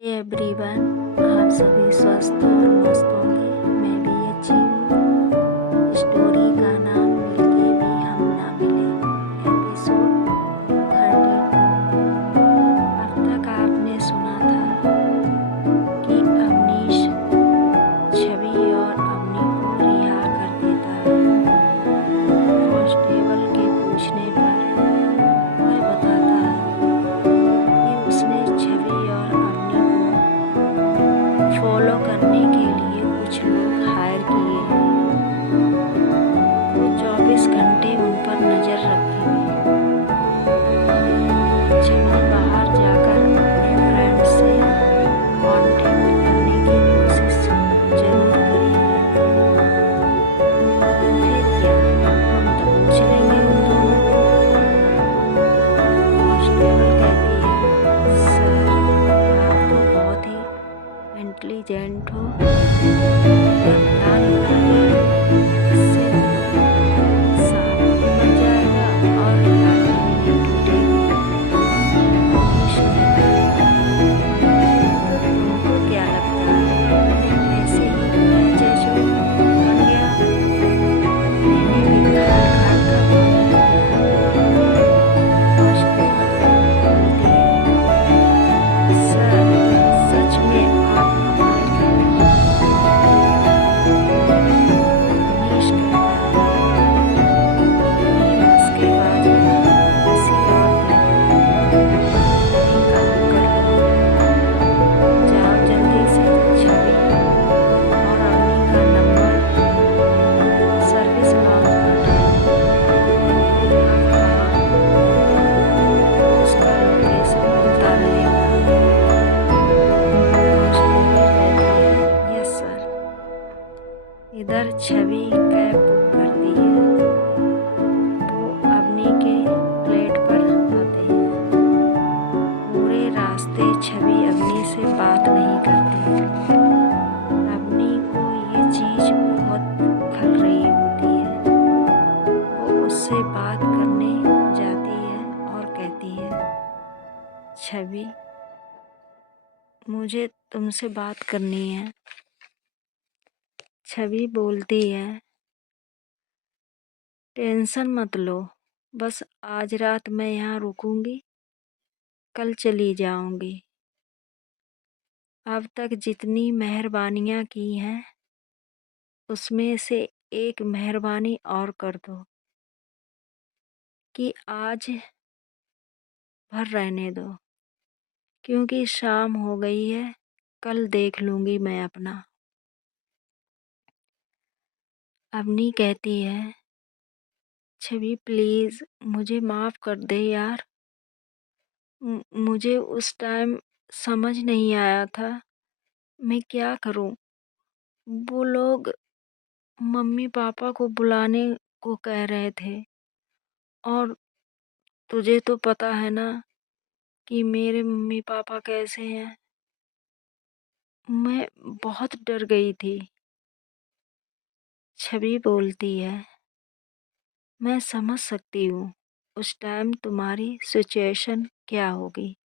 Everyone, आप सभी स्वस्थ और मस्त होंगे। मैं भी अच्छी हूँ। स्टोरी का नाम मिलके भी हम ना मिले, एपिसोड 32। अब तक आपने सुना था कि अवनीश छवि और अवनी को रिहा कर देता है। कांस्टेबल के पूछने पर वह बताता है कि उसने छवि और अवनी को फॉलो करने के लिए कुछ लोग हायर किए हैं। वो 24 घंटे उन पर नज़र रखेंगे। छवि बाहर जाकर अपने फ्रेंड से कांटेक्ट करने की कोशिश जरूर करेगी। फिर क्या, हम तो पूछ लेंगे उन दोनों को। कांस्टेबल कहती है, सर आप तो बहुत ही इंटेलिजेंट हो। यह प्लान बढ़िया है। इससे उनका साथ भी बन जाएगा और यादें भी नहीं टूटेगी। अवनीश कहता है, तुमको क्या लगता है ऐसे ही एचएचओ बन गया? मैंने भी घाट घाट का पानी पिया है। कांस्टेबल बोलती है, सर सच में आप कमाल के हो। अवनीश कहता है, इतनी मस्केबाजी किसी और दिन एक काम कर लो, जाओ जल्दी से छवि और अवनी का नंबर सर्विस लॉन्च पर डालो। आप कहाँ हो, उसका लोकेशन मिलता रहेगा। कांस्टेबल कहती है, यस सर। इधर छवि कैब बुक करती है। वो अवनी के फ्लैट पर आते हैं। पूरे रास्ते छवि अवनी से बात नहीं करती। अवनी को ये चीज़ बहुत खल रही होती है। वो उससे बात करने जाती है और कहती है, छवि मुझे तुमसे बात करनी है। छवि बोलती है, टेंशन मत लो, बस आज रात मैं यहाँ रुकूंगी, कल चली जाऊंगी। अब तक जितनी मेहरबानियाँ की हैं उसमें से एक मेहरबानी और कर दो कि आज भर रहने दो, क्योंकि शाम हो गई है, कल देख लूँगी मैं अपना। अवनी कहती है, छवि प्लीज़ मुझे माफ़ कर दे यार। मुझे उस टाइम समझ नहीं आया था मैं क्या करूं। वो लोग मम्मी पापा को बुलाने को कह रहे थे और तुझे तो पता है ना कि मेरे मम्मी पापा कैसे हैं। मैं बहुत डर गई थी। छवि बोलती है, मैं समझ सकती हूँ उस टाइम तुम्हारी सिचुएशन क्या होगी,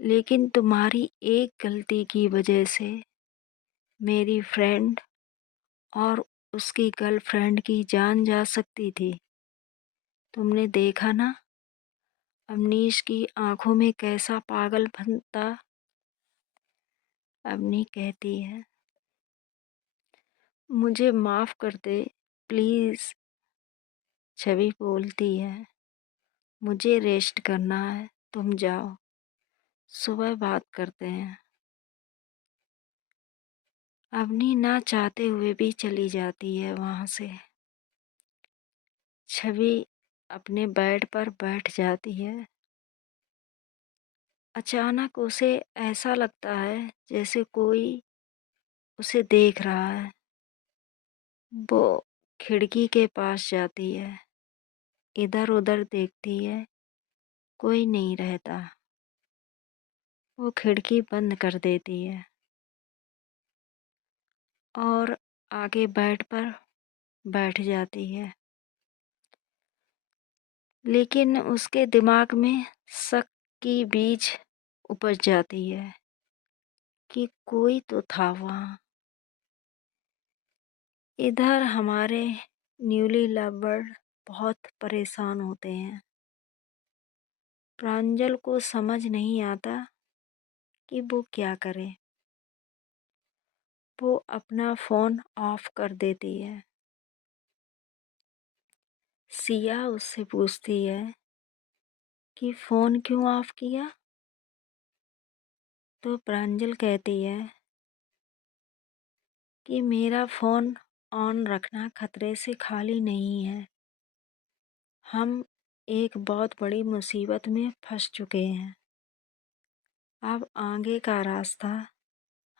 लेकिन तुम्हारी एक गलती की वजह से मेरी फ्रेंड और उसकी गर्लफ्रेंड की जान जा सकती थी। तुमने देखा ना अवनीश की आंखों में कैसा पागलपन था। अवनी कहती है, मुझे माफ़ कर दे प्लीज़। छवि बोलती है, मुझे रेस्ट करना है, तुम जाओ, सुबह बात करते हैं। अवनी ना चाहते हुए भी चली जाती है वहाँ से। छवि अपने बेड पर बैठ जाती है। अचानक उसे ऐसा लगता है जैसे कोई उसे देख रहा है। वो खिड़की के पास जाती है, इधर उधर देखती है, कोई नहीं रहता। वो खिड़की बंद कर देती है और आगे बेड पर बैठ जाती है। लेकिन उसके दिमाग में शक की बीज उपज जाती है। कि कोई तो था वहाँ। इधर हमारे न्यूली लवर्ड बहुत परेशान होते हैं। प्रांजल को समझ नहीं आता कि वो क्या करे। वो अपना फ़ोन ऑफ कर देती है। सिया उससे पूछती है कि फ़ोन क्यों ऑफ किया? तो प्रांजल कहती है कि मेरा फ़ोन ऑन रखना खतरे से खाली नहीं है। हम एक बहुत बड़ी मुसीबत में फंस चुके हैं। अब आगे का रास्ता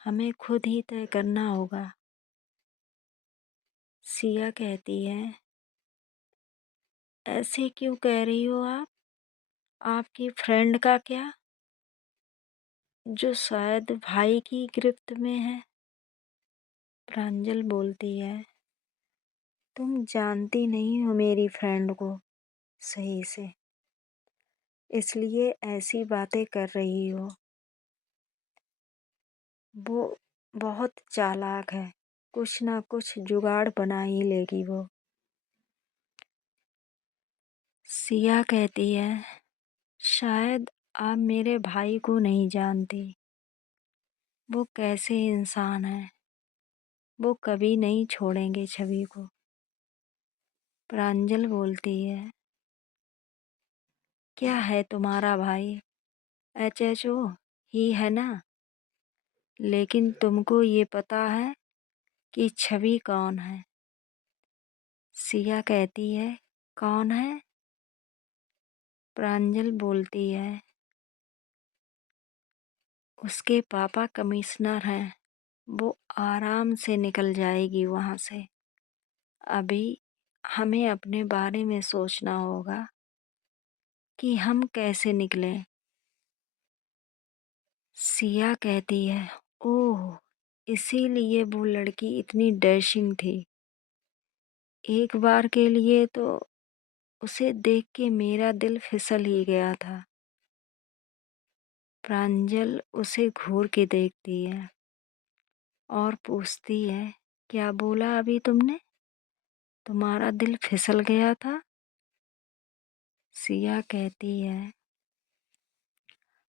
हमें खुद ही तय करना होगा। सिया कहती है, ऐसे क्यों कह रही हो आप? आपकी फ्रेंड का क्या, जो शायद भाई की गिरफ्त में है? प्रांजल बोलती है, तुम जानती नहीं हो मेरी फ्रेंड को सही से, इसलिए ऐसी बातें कर रही हो। वो बहुत चालाक है, कुछ ना कुछ जुगाड़ बना ही लेगी वो। सिया कहती है, शायद आप मेरे भाई को नहीं जानती। वो कैसे इंसान है, वो कभी नहीं छोड़ेंगे छवि को। प्रांजल बोलती है, क्या है तुम्हारा भाई? HHO ही है ना? लेकिन तुमको ये पता है कि छवि कौन है? सिया कहती है, कौन है? प्रांजल बोलती है, उसके पापा कमिश्नर हैं। वो आराम से निकल जाएगी वहाँ से। अभी हमें अपने बारे में सोचना होगा कि हम कैसे निकलें। सिया कहती है, ओह, इसीलिए वो लड़की इतनी डैशिंग थी। एक बार के लिए तो उसे देख के मेरा दिल फिसल ही गया था। प्रांजल उसे घूर के देखती है और पूछती है, क्या बोला अभी तुमने? तुम्हारा दिल फिसल गया था? सिया कहती है,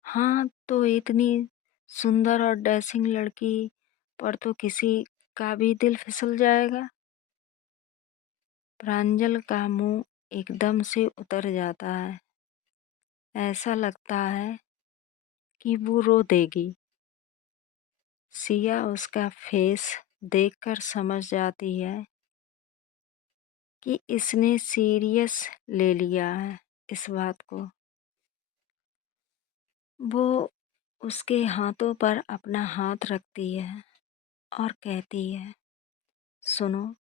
हाँ, तो इतनी सुंदर और डैशिंग लड़की पर तो किसी का भी दिल फिसल जाएगा। प्रांजल का मुंह एकदम से उतर जाता है। ऐसा लगता है कि वो रो देगी। सिया उसका फेस देखकर समझ जाती है कि इसने सीरियस ले लिया है इस बात को। वो उसके हाथों पर अपना हाथ रखती है और कहती है, सुनो,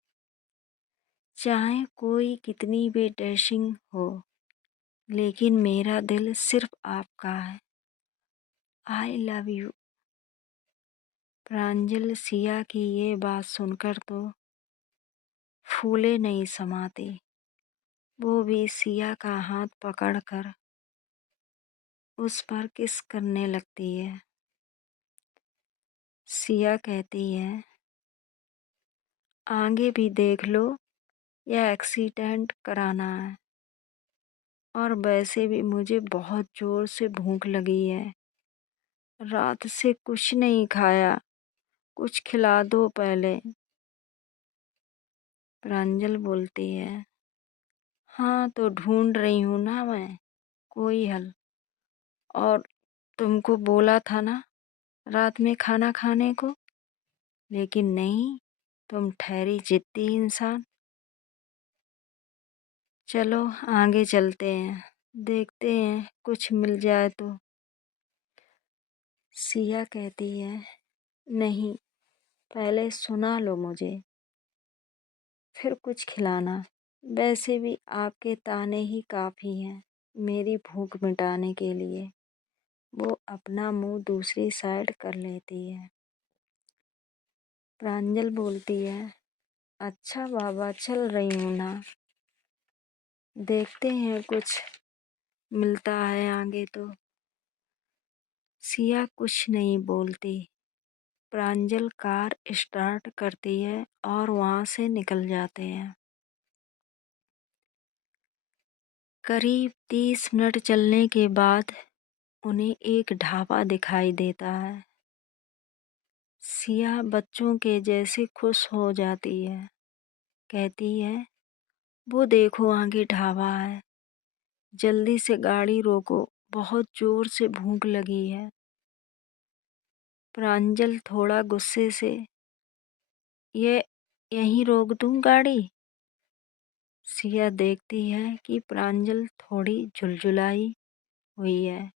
चाहे कोई कितनी भी डैशिंग हो, लेकिन मेरा दिल सिर्फ आपका है। I love you. Pranjal Siya की ये बात सुनकर तो फूले नहीं समाती। वो भी सिया का हाथ पकड़कर उस पर किस करने लगती है। सिया कहती है, आगे भी देख लो या एक्सीडेंट कराना है। और वैसे भी मुझे बहुत ज़ोर से भूख लगी है। रात से कुछ नहीं खाया, कुछ खिला दो पहले। प्रांजल बोलती है, हाँ, तो ढूंढ रही हूँ ना मैं कोई हल। और तुमको बोला था ना रात में खाना खाने को, लेकिन नहीं, तुम ठहरी जिद्दी इंसान। चलो आगे चलते हैं, देखते हैं कुछ मिल जाए तो। सिया कहती है, नहीं, पहले सुना लो मुझे, फिर कुछ खिलाना। वैसे भी आपके ताने ही काफ़ी हैं मेरी भूख मिटाने के लिए। वो अपना मुंह दूसरी साइड कर लेती है। प्रांजल बोलती है, अच्छा बाबा, चल रही हूँ ना, देखते हैं कुछ मिलता है आगे तो। सिया कुछ नहीं बोलती। प्रांजल कार स्टार्ट करती है और वहाँ से निकल जाते हैं। करीब 30 मिनट चलने के बाद उन्हें एक ढाबा दिखाई देता है। सिया बच्चों के जैसे खुश हो जाती है। कहती है, वो देखो आगे ढाबा है, जल्दी से गाड़ी रोको, बहुत जोर से भूख लगी है। प्रांजल थोड़ा गुस्से से, ये यहीं रोक दूं गाड़ी? सिया देखती है कि प्रांजल थोड़ी झुलझुलाई हुई है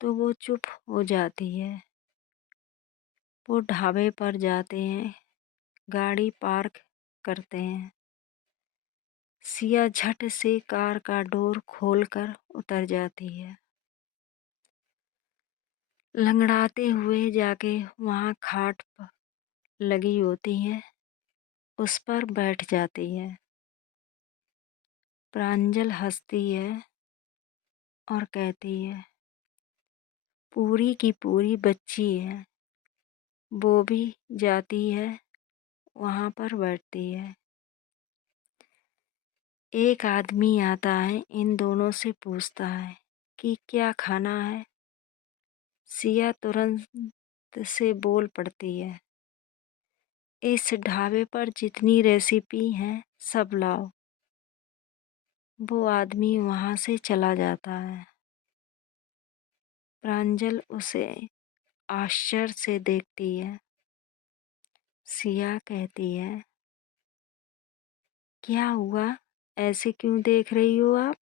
तो वो चुप हो जाती है। वो ढाबे पर जाते हैं, गाड़ी पार्क करते हैं। सिया झट से कार का डोर खोलकर उतर जाती है। लंगड़ाते हुए जाके वहाँ खाट लगी होती है, उस पर बैठ जाती है। प्रांजल हंसती है और कहती है, पूरी की पूरी बच्ची है। वो भी जाती है, वहाँ पर बैठती है। एक आदमी आता है, इन दोनों से पूछता है कि क्या खाना है। सिया तुरंत से बोल पड़ती है, इस ढाबे पर जितनी रेसिपी हैं सब लाओ। वो आदमी वहाँ से चला जाता है। प्रांजल उसे आश्चर्य से देखती है। सिया कहती है, क्या हुआ, ऐसे क्यों देख रही हो आप?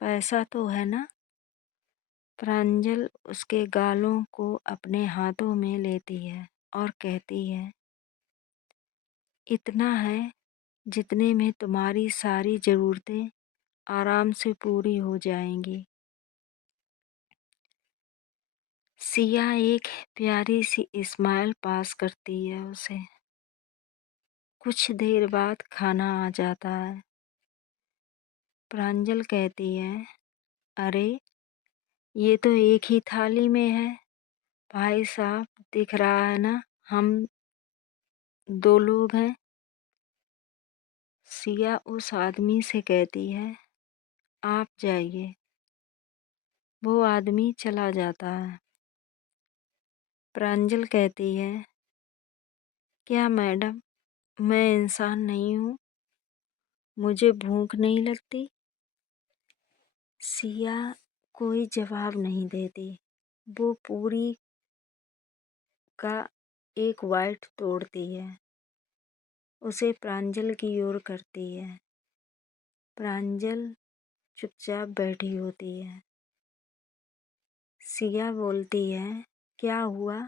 पैसा तो है ना? प्रांजल उसके गालों को अपने हाथों में लेती है और कहती है, इतना है जितने में तुम्हारी सारी ज़रूरतें आराम से पूरी हो जाएंगी। सिया एक प्यारी सी स्माइल पास करती है उसे। कुछ देर बाद खाना आ जाता है। प्रांजल कहती है, अरे ये तो एक ही थाली में है। भाई साहब, दिख रहा है ना, हम 2 लोग हैं। सिया उस आदमी से कहती है, आप जाइए। वो आदमी चला जाता है। प्रांजल कहती है, क्या मैडम, मैं इंसान नहीं हूँ? मुझे भूख नहीं लगती? सिया कोई जवाब नहीं देती। वो पूरी का एक बाइट तोड़ती है, उसे प्रांजल की ओर करती है। प्रांजल चुपचाप बैठी होती है। सिया बोलती है, क्या हुआ,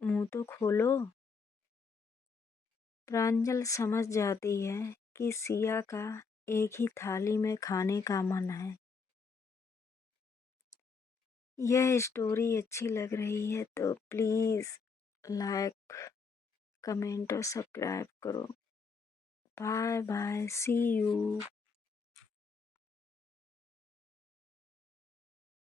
मुंह तो खोलो। प्रांजल समझ जाती है कि सिया का एक ही थाली में खाने का मन है। यह स्टोरी अच्छी लग रही है तो प्लीज़ लाइक, कमेंट और सब्सक्राइब करो। Bye bye, see you.